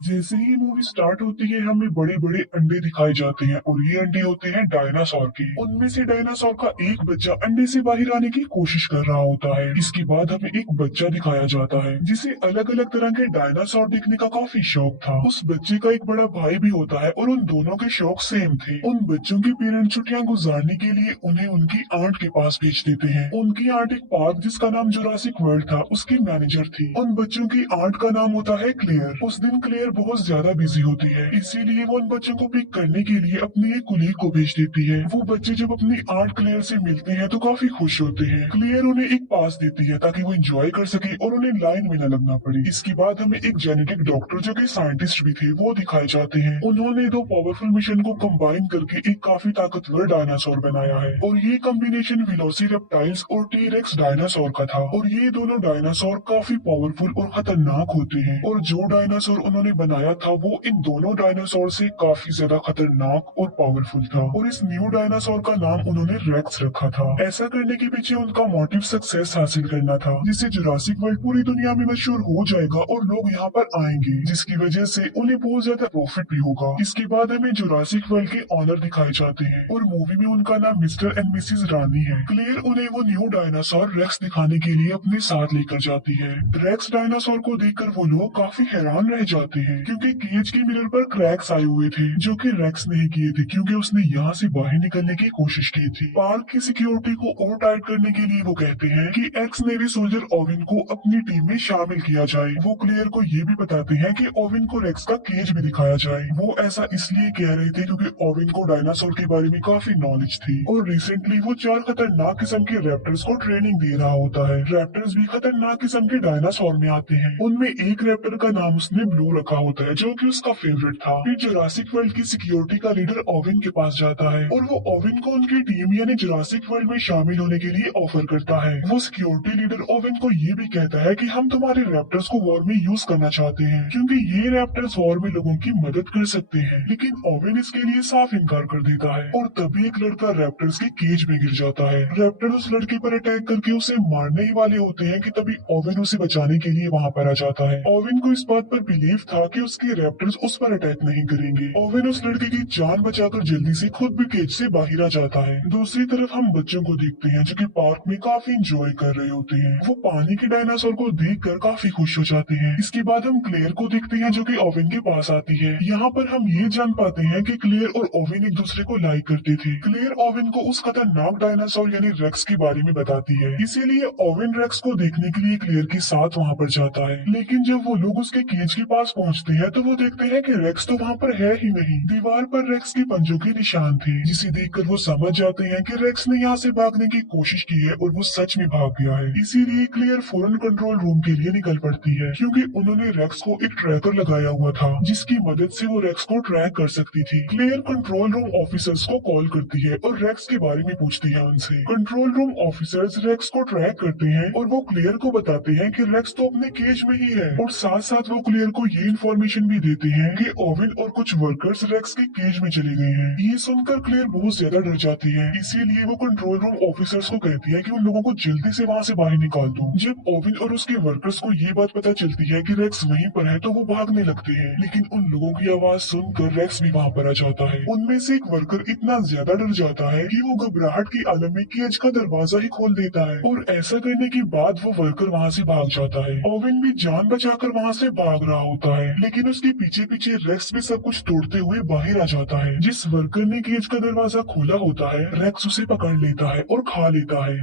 जैसे ही movie start होती है हमें बड़े बड़े अंडे दिखाए जाते हैं और ये अंडे होते हैं डायनासोर के। उनमें से डायनासोर का एक बच्चा अंडे से बाहर आने की कोशिश कर रहा होता है। इसके बाद हमें एक बच्चा दिखाया जाता है जिसे अलग अलग तरह के डायनासोर देखने का काफी शौक था। उस बच्चे का एक बड़ा भाई भी होता है और उन दोनों के शौक सेम थे। उन बच्चों के पेरेंट्स छुट्टियां गुजारने के लिए उन्हें उनकी आंट के पास भेज देते हैं। उनकी आंट एक पार्क जिसका नाम जुरासिक वर्ल्ड था उसकी मैनेजर थी। उन बच्चों की आंट का नाम होता है क्लेयर। उस दिन क्लेयर बहुत ज्यादा बिजी होती है, इसीलिए वो उन बच्चों को पिक करने के लिए अपनी एक कुलीग को भेज देती है। वो बच्चे जब अपनी आंट क्लेयर से मिलते हैं तो काफी खुश होते हैं। क्लेयर उन्हें एक पास देती है ताकि वो एंजॉय कर सके और उन्हें लाइन में न लगना पड़े। इसके बाद हमें एक जेनेटिक डॉक्टर जो कि साइंटिस्ट भी थे वो दिखाए जाते हैं। उन्होंने दो पावरफुल मिशन को कंबाइन करके एक काफी ताकतवर डायनासोर बनाया है और ये कॉम्बिनेशन वेलोसिरेप्टाइल्स और टी-रेक्स डायनासोर का था। और ये दोनों डायनासोर काफी पावरफुल और खतरनाक होते हैं और जो डायनासोर उन्होंने बनाया था वो इन दोनों डायनासोर से काफी ज्यादा खतरनाक और पावरफुल था। और इस न्यू डायनासोर का नाम उन्होंने रेक्स रखा था। ऐसा करने के पीछे उनका मोटिव सक्सेस हासिल करना था, जिससे जुरासिक वर्ल्ड पूरी दुनिया में मशहूर हो जाएगा और लोग यहाँ पर आएंगे, जिसकी वजह से उन्हें बहुत ज्यादा प्रॉफिट भी होगा। इसके बाद हमें जुरासिक वर्ल्ड के ऑनर दिखाए जाते हैं और मूवी में उनका नाम मिस्टर एंड मिसेस रानी है। क्लेयर उन्हें वो न्यू डायनासोर रेक्स दिखाने के लिए अपने साथ लेकर जाती है। रेक्स डायनासोर को देखकर वो लोग काफी हैरान रह जाते हैं क्योंकि केज के मिरर पर क्रैक्स आए हुए थे जो कि रेक्स ने ही किए थे, क्योंकि उसने यहाँ से बाहर निकलने की कोशिश की थी। पार्क की सिक्योरिटी को और टाइट करने के लिए वो कहते हैं कि एक्स नेवी सोल्जर ओविन को अपनी टीम में शामिल किया जाए। वो क्लियर को ये भी बताते हैं कि ओविन को रेक्स का केज भी दिखाया जाए। वो ऐसा इसलिए कह रहे थे क्योंकि ओविन को डायनासोर के बारे में काफी नॉलेज थी और रिसेंटली वो चार खतरनाक किस्म के रैप्टर्स को ट्रेनिंग दे रहा होता है। रैप्टर्स भी खतरनाक किस्म के डायनासोर में आते हैं। उनमें एक रैप्टर का नाम उसने ब्लू रखा होता है जो कि उसका फेवरेट था। फिर जुरासिक वर्ल्ड की सिक्योरिटी का लीडर ओविन के पास जाता है और वो ओविन को उनकी टीम यानी जुरासिक वर्ल्ड में शामिल होने के लिए ऑफर करता है। वो सिक्योरिटी लीडर ओविन को ये भी कहता है कि हम तुम्हारे रैप्टर्स को वॉर में यूज करना चाहते हैं क्योंकि ये रैप्टर्स वॉर में लोगों की मदद कर सकते हैं। लेकिन ओविन इसके लिए साफ इनकार कर देता है और तभी एक लड़का रैप्टर्स के केज में गिर जाता है। रैप्टर उस लड़के पर अटैक करके उसे मारने ही वाले होते हैं कि तभी ओविन उसे बचाने के लिए वहाँ पर आ जाता है। ओविन को इस बात पर बिलीव था कि उसके रैप्टर्स उस पर अटैक नहीं करेंगे। ओविन उस लड़के की जान बचाकर जल्दी से खुद भी केज से बाहर आ जाता है। दूसरी तरफ हम बच्चों को देखते हैं जो कि पार्क में काफी इंजॉय कर रहे होते हैं। वो पानी के डायनासोर को देखकर काफी खुश हो जाते हैं। इसके बाद हम क्लेयर को देखते हैं जो कि ओविन के पास आती है। यहाँ पर हम ये जान पाते हैं कि क्लेयर और ओविन एक दूसरे को लाइक करते थे। क्लेयर ओविन को उस खतरनाक डायनासोर यानी रेक्स के बारे में बताती है, इसीलिए ओविन रेक्स को देखने के लिए क्लेयर के साथ वहाँ पर जाता है। लेकिन जब वो लोग उसके केज के पास पहुँचते हैं तो वो देखते हैं कि रेक्स तो वहाँ पर है ही नहीं। दीवार पर रेक्स के पंजों के निशान थे, जिसे देखकर वो समझ जाते हैं कि रेक्स ने यहाँ से भागने की कोशिश की है और वो सच में भाग गया है। इसीलिए क्लेयर फौरन कंट्रोल रूम के लिए निकल पड़ती है क्योंकि उन्होंने रेक्स को एक ट्रैकर लगाया हुआ था जिसकी मदद से वो रेक्स को ट्रैक कर सकती थी। क्लेयर कंट्रोल रूम ऑफिसर्स को कॉल करती है और रेक्स के बारे में पूछती है उनसे। कंट्रोल रूम ऑफिसर्स रेक्स को ट्रैक करते हैं और वो क्लेयर को बताते हैं कि रेक्स तो अपने केज में ही है और साथ साथ वो क्लेयर को ये इन्फॉर्मेशन भी देते हैं कि ओविन और कुछ वर्कर्स रेक्स के केज में चले गए हैं। ये सुनकर क्लेयर बहुत ज्यादा डर जाती है, इसीलिए वो कंट्रोल रूम ऑफिसर्स को कहती है कि उन लोगों को जल्दी से वहाँ से बाहर निकाल दो। जब ओविन और उसके वर्कर्स को ये बात पता चलती है कि रेक्स वहीं पर है तो वो भागने लगते हैं, लेकिन उन लोगों की आवाज सुनकर रेक्स भी वहाँ पर आ जाता है। उनमें से एक वर्कर इतना ज्यादा डर जाता है कि वो घबराहट की आलम में केज का दरवाजा ही खोल देता है और ऐसा करने के बाद वो वर्कर वहाँ से भाग जाता है। ओविन भी जान बचाकर वहाँ से भाग रहा होता है, लेकिन उसके पीछे पीछे रेक्स भी सब कुछ तोड़ते हुए बाहर आ जाता है। जिस वर्कर ने केज का दरवाजा खोला होता है रेक्स उसे पकड़ लेता है और खा लेता है।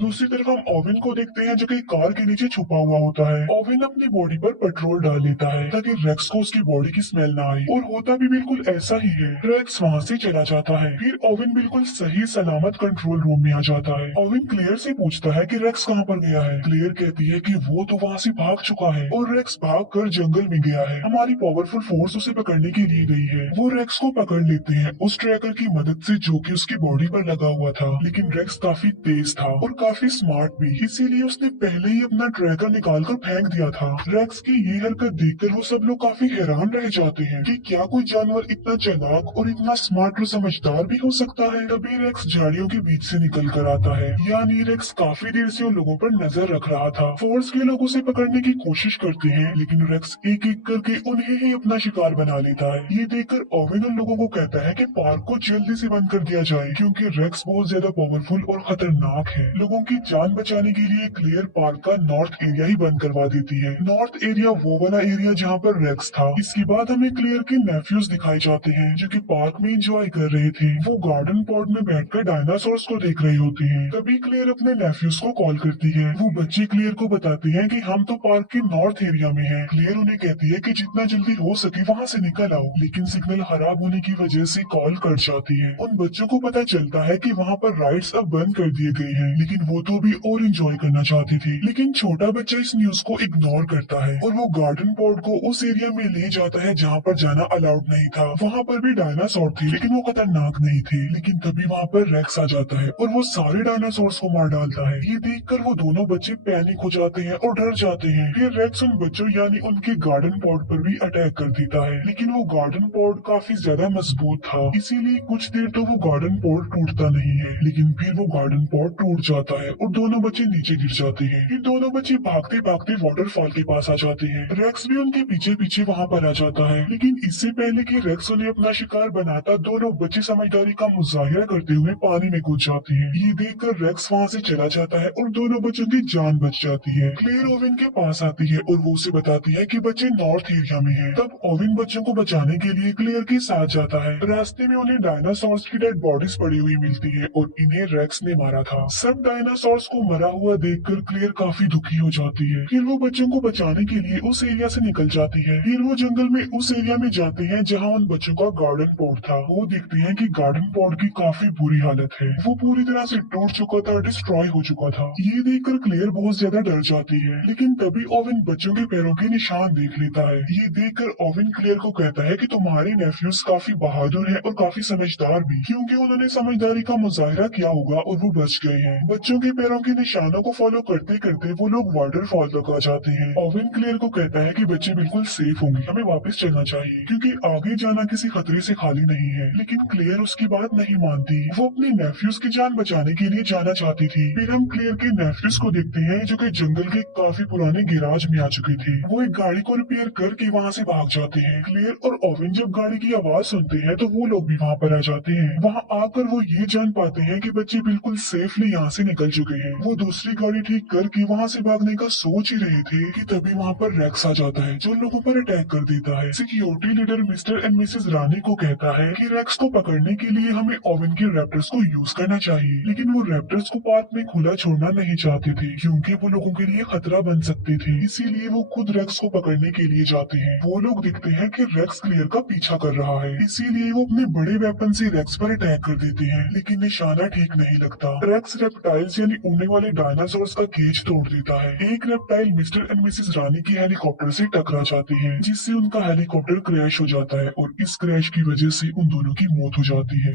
दूसरी तरफ हम ओविन को देखते हैं जो कि कार के नीचे छुपा हुआ होता है। ओविन अपनी बॉडी पर पेट्रोल डाल लेता है ताकि रेक्स को उसकी बॉडी की स्मेल ना आए और होता भी बिल्कुल ऐसा ही है। रेक्स वहाँ से चला जाता है। फिर ओविन बिल्कुल सही सलामत कंट्रोल रूम में आ जाता है। ओविन क्लेयर से पूछता है कि रेक्स कहाँ पर गया है। क्लेयर कहती है कि वो तो वहाँ से भाग चुका है और रेक्स भाग कर जंगल में गया है। हमारी पावरफुल फोर्स उसे पकड़ने के लिए गई है। वो रेक्स को पकड़ लेते हैं उस ट्रैकर की मदद से जो कि उसकी बॉडी पर लगा हुआ था, लेकिन रेक्स काफी तेज था और काफी स्मार्ट भी, इसीलिए उसने पहले ही अपना ट्रैकर निकालकर फेंक दिया था। रेक्स की ये हरकत देखकर वो सब लोग काफी हैरान रह जाते हैं कि क्या कोई जानवर इतना चालाक और इतना स्मार्ट और समझदार भी हो सकता है। तभी रेक्स झाड़ियों के बीच से निकल कर आता है, यानी रेक्स काफी देर से उन लोगों पर नजर रख रहा था। फोर्स के लोग उसे पकड़ने की कोशिश करते हैं, लेकिन रेक्स एक एक करके उन्हें ही अपना शिकार बना लेता है। ये देखकर ओवेन उन लोगों को कहता है कि पार्क को जल्दी से बंद कर दिया जाए, क्योंकि रेक्स बहुत ज्यादा पावरफुल और खतरनाक है। लोगों की जान बचाने के लिए क्लियर पार्क का नॉर्थ एरिया ही बंद करवा देती है। नॉर्थ एरिया वो वाला एरिया जहाँ पर रेक्स था। इसके बाद हमें क्लियर के नेफ्यूज दिखाए जाते हैं, जो कि पार्क में एंजॉय कर रहे थे। वो गार्डन पॉड में बैठकर डायनासोर्स को देख रहे होते हैं। तभी क्लियर अपने नेफ्यूज को कॉल करती है। वो बच्चे क्लियर को बताते हैं कि हम तो पार्क के नॉर्थ एरिया में हैं। क्लियर उन्हें कहती है कि जितना जल्दी हो सके वहाँ से निकल आओ, लेकिन सिग्नल खराब होने की वजह से कॉल कट जाती है। उन बच्चों को पता चलता है कि वहाँ पर राइड्स अब बंद कर दिए गए हैं, लेकिन वो तो भी और एंजॉय करना चाहती थी। लेकिन छोटा बच्चा इस न्यूज को इग्नोर करता है और वो गार्डन पॉड को उस एरिया में ले जाता है जहाँ पर जाना अलाउड नहीं था। वहाँ पर भी डायनासोर थे, लेकिन वो खतरनाक नहीं थे। लेकिन तभी वहाँ पर रेक्स आ जाता है और वो सारे डायनासोर्स को मार डालता है। ये देखकर वो दोनों बच्चे पैनिक हो जाते हैं और डर जाते हैं। फिर रेक्स उन बच्चों यानी उनके गार्डन पॉड पर भी अटैक कर देता है, लेकिन वो गार्डन पॉड काफी ज्यादा मजबूत था, इसीलिए कुछ देर तो वो गार्डन पॉड टूटता नहीं है। लेकिन फिर वो गार्डन पॉड टूट जाता है और दोनों बच्चे नीचे गिर जाते हैं। फिर दोनों बच्चे भागते भागते वाटरफॉल के पास आ जाते हैं। रेक्स भी उनके पीछे पीछे वहाँ पर आ जाता है, लेकिन इससे पहले कि रेक्स उन्हें अपना शिकार बनाता, दोनों बच्चे समझदारी का मुजाहिरा करते हुए पानी में कूद जाते हैं। ये देखकर रेक्स वहाँ से चला जाता है और दोनों बच्चों की जान बच जाती है। क्लेयर ओवेन के पास आती है और वो उसे बताती है कि बच्चे नॉर्थ एरिया में हैं। तब ओवेन बच्चों को बचाने के लिए क्लेयर के साथ जाता है। रास्ते में उन्हें डायनासोर्स की डेड बॉडीज पड़ी हुई मिलती है और इन्हें रेक्स ने मारा था। सब डायनासोर्स को मरा हुआ देखकर क्लेयर काफी दुखी हो जाती है। फिर वो बच्चों को बचाने के लिए उस एरिया से निकल जाती है। फिर वो जंगल में उस एरिया में जाते हैं जहाँ उन बच्चों का गार्डन पॉड था। वो देखते हैं कि गार्डन पॉड की काफी बुरी हालत है, वो पूरी तरह से टूट चुका था, डिस्ट्रॉय हो चुका था। ये देखकर क्लेयर बहुत ज्यादा डर जाती है, लेकिन तभी ओवेन बच्चों के पैरों के निशान देख लेता है। ये देखकर ओवेन क्लेयर को कहता है कि तुम्हारे नेफ्यूज काफी बहादुर है और काफी समझदार भी, क्योंकि उन्होंने समझदारी का मुजाहिरा किया होगा और वो बच गए हैं। बच्चों के पैरों के निशानों को फॉलो करते करते वो लोग वाटरफॉल तक आ जाते हैं। ओवेन क्लेयर को कहता है कि बच्चे बिल्कुल सेफ होंगे, हमें वापस चलना चाहिए, क्योंकि आगे जाना किसी खतरे से खाली नहीं है। लेकिन क्लेयर उसकी बात नहीं मानती, वो अपने नेफ्यूज की जान बचाने के लिए जाना चाहती थी। फिर हम क्लेयर के नेफ्यूज को देखते हैं, जो कि जंगल के काफी पुराने गैराज में आ चुके थे। वो एक गाड़ी को रिपेयर करके वहाँ से भाग जाते हैं। क्लेयर और ओवेन जब गाड़ी की आवाज सुनते हैं तो वो लोग भी वहाँ पर आ जाते हैं। वहाँ आकर वो ये जान पाते हैं कि बच्चे बिल्कुल सेफली यहाँ से निकल चुके हैं। वो दूसरी गाड़ी ठीक करके वहाँ से भागने का सोच ही रहे थे कि तभी वहाँ पर रेक्स आ जाता है, जो लोगों पर अटैक कर देता है। Security leader mister and missus Rani को कहता है कि रेक्स को पकड़ने के लिए हमें ओवेन के रैप्टर्स को यूज करना चाहिए, लेकिन वो रैप्टर्स को पार्क में खुला छोड़ना नहीं चाहते थे, क्योंकि वो लोगों के लिए खतरा बन सकते थे। इसीलिए वो खुद रेक्स को पकड़ने के लिए जाते हैं। वो लोग दिखते हैं कि रेक्स क्लियर का पीछा कर रहा है, इसीलिए वो अपने बड़े वेपन से रेक्स पर अटैक कर देते हैं, लेकिन निशाना ठीक नहीं लगता। रेक्स रेप्टाइल्स यानी उड़ने वाले डायनासोर्स का केज तोड़ देता है। एक रेप्टाइल मिस्टर एंड मिसेस रानी की हेलीकॉप्टर से टकरा जाती है, जिससे उनका हेलीकॉप्टर क्रैश हो जाता है और इस क्रैश की वजह से उन दोनों की मौत हो जाती है।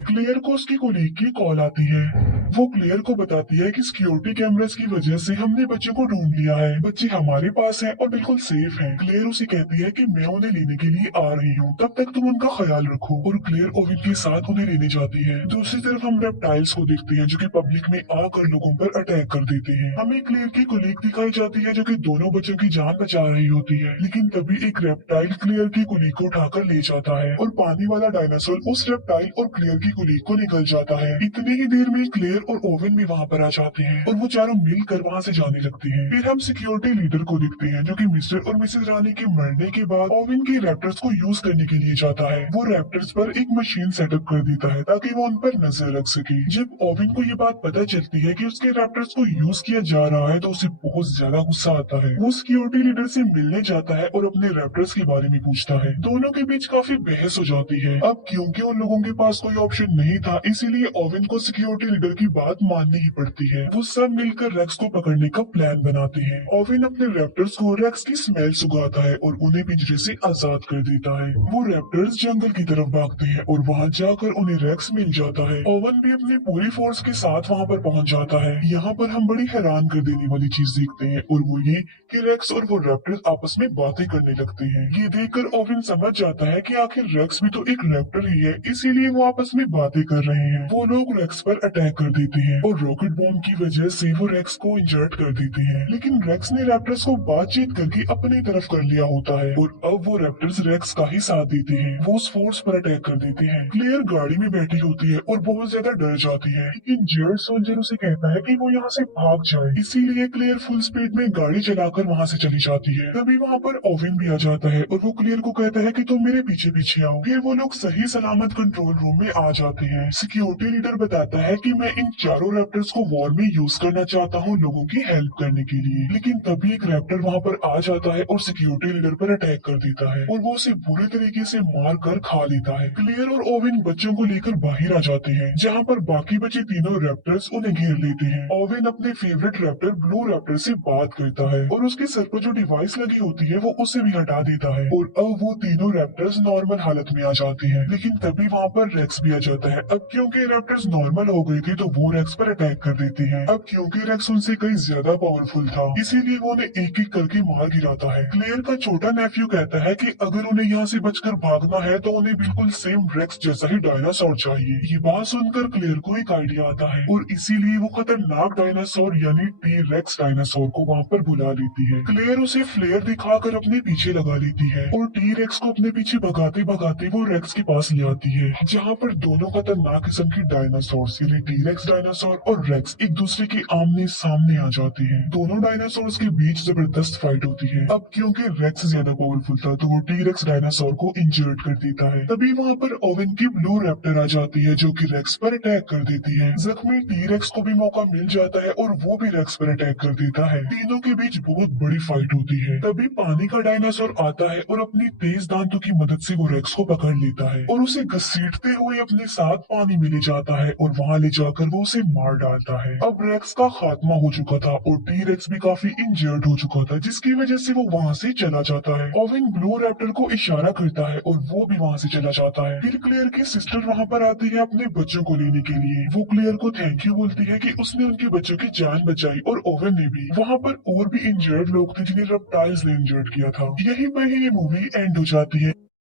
क्लेयर को उसकी कोलीग की कॉल आती है। वो क्लेयर को बताती है कि सिक्योरिटी कैमरास की वजह से हमने बच्चे को ढूंढ लिया है, बच्चे हमारे पास हैं और बिल्कुल सेफ हैं। क्लेयर उसे कहती है कि मैं उन्हें लेने के लिए आ रही हूँ, तब तक तुम उनका ख्याल रखो। और क्लेयर ओवेन के साथ उन्हें लेने जाती है। दूसरी तरफ हम रेप्टाइल्स को देखते हैं, जो कि पब्लिक में आकर लोगों पर अटैक कर देते हैं। हमें क्लेयर की कोलीग दिखाई जाती है, जो कि दोनों बच्चों की जान बचा रही होती है, लेकिन तभी एक रेप्टाइल क्लेयर की कोलीग को उठाकर ले जाता है और पानी वाला डायनासोर उस रेप्टाइल और क्लेयर की कोलीग को निकल जाता है। इतनी ही देर में क्लेयर और ओवेन भी वहाँ पर आ जाते हैं और वो चारों मिलकर वहाँ से जाने लगते हैं। फिर हम सिक्योरिटी लीडर को देखते हैं, जो कि मिस्टर और मिसेस रानी के मरने के बाद ओवेन के रैप्टर्स को यूज करने के लिए जाता है। वो रैप्टर्स पर एक मशीन सेटअप कर देता है ताकि वो उन पर नजर रख सके। जब ओवेन को ये बात पता चलती है कि उसके रैप्टर्स को यूज किया जा रहा है तो उसे बहुत ज्यादा गुस्सा आता है। वो सिक्योरिटी लीडर से मिलने जाता है और अपने रैप्टर्स के बारे में पूछता है। दोनों के बीच काफी बहस हो जाती है। अब क्योंकि उन लोगों के पास कोई ऑप्शन ऑप्शन नहीं था, इसीलिए ओवेन को सिक्योरिटी लीडर की बात माननी ही पड़ती है। वो सब मिलकर रेक्स को पकड़ने का प्लान बनाते हैं। ओवेन अपने रैप्टर्स को रेक्स की स्मेल सुगाता है और उन्हें पिंजरे से आजाद कर देता है। वो रैप्टर्स जंगल की तरफ भागते हैं और वहाँ जाकर उन्हें रेक्स मिल जाता है। ओवेन भी अपनी पूरी फोर्स के साथ वहाँ पर पहुँच जाता है। यहाँ पर हम बड़ी हैरान कर देने वाली चीज देखते हैं और वो ये कि रेक्स और वो रैप्टर्स आपस में बातें करने लगते हैं। ये देखकर ओवेन समझ जाता है कि आखिर रेक्स भी तो एक रैप्टर ही है, इसीलिए वो आपस में बातें कर रहे हैं। वो लोग रेक्स पर अटैक कर देते हैं और रॉकेट बॉम्ब की वजह से वो रेक्स को इंजर्ड कर देते हैं। लेकिन रेक्स ने रैप्टर्स को बातचीत करके अपनी तरफ कर लिया होता है और अब वो रैप्टर्स रेक्स का ही साथ देते हैं। वो उस फोर्स पर अटैक कर देते हैं। क्लेयर गाड़ी में बैठी होती है और बहुत ज्यादा डर जाती है, लेकिन जेड सोल्जर उसे कहता है कि वो यहाँ से भाग जाए, इसीलिए क्लेयर फुल स्पीड में गाड़ी चलाकर वहाँ से चली जाती है। तभी वहाँ पर ओवेन भी आ जाता है और वो क्लेयर को कहता है कि तुम मेरे पीछे पीछे आओ। फिर वो लोग सही सलामत कंट्रोल रूम में आ जाते हैं। सिक्योरिटी लीडर बताता है कि मैं इन चारों रैप्टर्स को वॉर में यूज करना चाहता हूँ लोगों की हेल्प करने के लिए, लेकिन तभी एक रैप्टर वहाँ पर आ जाता है और सिक्योरिटी लीडर पर अटैक कर देता है और वो उसे बुरे तरीके से मार कर खा लेता है। क्लियर और ओवेन बच्चों को लेकर बाहर आ जाते हैं, जहाँ पर बाकी बचे तीनों रैप्टर्स उन्हें घेर लेते हैं। ओवेन अपने फेवरेट रैप्टर ब्लू रैप्टर से बात करता है और उसके सर पर जो डिवाइस लगी होती है वो उसे भी हटा देता है और अब वो तीनों रैप्टर्स नॉर्मल हालत में आ जाते हैं। लेकिन तभी वहाँ पर रेक्स भी आ जाता है। अब क्योंकि रैप्टर्स नॉर्मल हो गए थे तो वो रेक्स पर अटैक कर देते हैं। अब क्योंकि रेक्स उनसे कहीं ज्यादा पावरफुल था, इसीलिए वो उन्हें एक एक करके मार गिराता है। क्लेयर का छोटा नेफ्यू कहता है कि अगर उन्हें यहाँ से बचकर भागना है तो उन्हें बिल्कुल सेम रेक्स जैसा ही डायनासोर चाहिए। ये बात सुनकर क्लेयर को एक आइडिया आता है और इसीलिए वो खतरनाक डायनासोर यानी टी रेक्स डायनासोर को वहाँ पर बुला लेती है। क्लेयर उसे फ्लेयर दिखाकर अपने पीछे लगा लेती है और टी रेक्स को अपने पीछे भगाते भगाते वो रेक्स के पास ले आती है, जहाँ पर दोनों खतरनाक किस्म की डायनासोर यानी टी रेक्स डायनासोर और रेक्स एक दूसरे के आमने सामने आ जाते हैं। दोनों डायनासोर के बीच जबरदस्त फाइट होती है। अब क्योंकि रेक्स ज्यादा पावरफुल था तो वो टी रेक्स डायनासोर को इंजर्ड कर देता है। तभी वहाँ पर ओवेन की ब्लू रैप्टर आ जाती है जो कि रेक्स पर अटैक कर देती है। जख्मी टी रेक्स को भी मौका मिल जाता है और वो भी रेक्स पर अटैक कर देता है। तीनों के बीच बहुत बड़ी फाइट होती है। तभी पानी का डायनासोर आता है और अपनी तेज दांतों की मदद से वो रेक्स को पकड़ लेता है और उसे घसीटते हुए अपने साथ पानी में ले जाता है और वहाँ ले जाकर वो उसे मार डालता है। अब रेक्स का खात्मा हो चुका था और टी रेक्स भी काफी इंजर्ड हो चुका था, जिसकी वजह से वो वहाँ से चला जाता है। ओवेन ब्लू रैप्टर को इशारा करता है और वो भी वहाँ से चला जाता है। फिर क्लेयर की सिस्टर वहाँ पर आती है अपने बच्चों को लेने के लिए। वो क्लेयर को थैंक यू बोलती है कि उसने उनके बच्चों की जान बचाई और ओवेन ने भी। वहाँ पर और भी इंजर्ड लोग थे जिन्हें रेप्टाइल्स ने इंजर्ड किया था। यही पर ही ये मूवी एंड हो जाती है।